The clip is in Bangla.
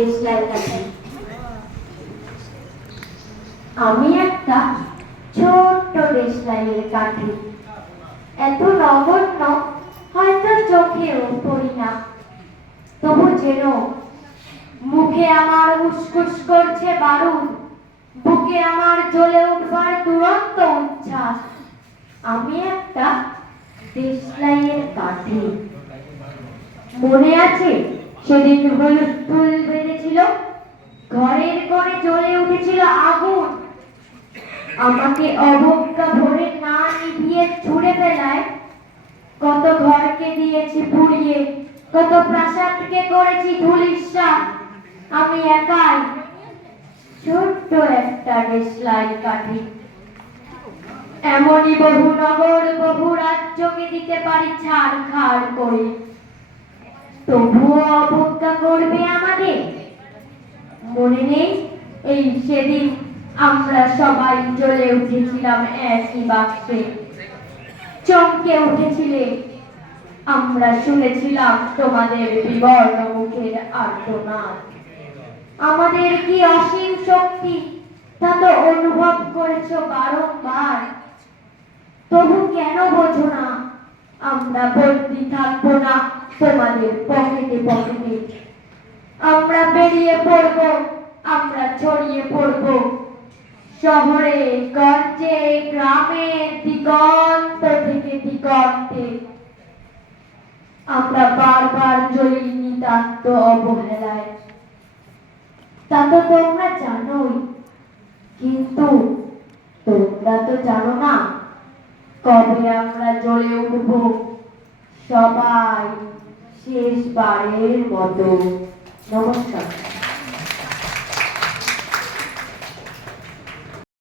দেশলাই কাঠি। আমি একটা ছোট্ট দেশলাইয়ের কাঠি, এত নগণ্য হয়তো চোখেও পড়ি না, তবু যেন মুখে আমার উসকুস করছে বারুদ, বুকে আমার জ্বলে উঠবার দুরন্ত উচ্ছ্বাস। আমি একটা দেশলাইয়ের কাঠি। মনে আছে সেদিন হলুদ ফুল বেঁধেছিল, ঘরের কোণে জ্বলে উঠেছিল আগুন, আমাকে অবজ্ঞা ভরে না নিভিয়ে ছুড়ে ফেলায় কত ঘরকে দিয়েছি পুড়িয়ে, কত প্রাসাদকে করেছি ধূলিসাৎ। আমি একাই ছোট্ট একটা দেশলাই কাঠি। এমনই বহু নগর বহু রাজ্যকে দিতে পারি ছাড়খাড় করে, তবুও অবজ্ঞা করবে আমাদের। মনে নেই এই সেদিন আমরা সবাই জ্বলে উঠেছিলাম একই বাক্সে, চমকে উঠেছিলে, আমরা শুনেছিলাম তোমাদের বিবর্ণ মুখের আর্তনাদ। আমাদের কি অসীম শক্তি তা তো অনুভব করেছো বারংবার, তবু কেন বোঝো না আমরা বন্দী থাকবো না তোমাদের পকেটে পকেটে। আমরা বেরিয়ে পড়বো, আমরা ছড়িয়ে পড়বো শহরে গঞ্জে গ্রামে দিগন্ত থেকে দিগন্তে। আমরা বারবার জ্বলি নিতান্ত অবহেলায়, তা তো তোমরা জানোই, কিন্তু তোমরা তো জানো না কবে আমরা জ্বলে উঠবো সবাই শেষবারের মতো। নমস্কার।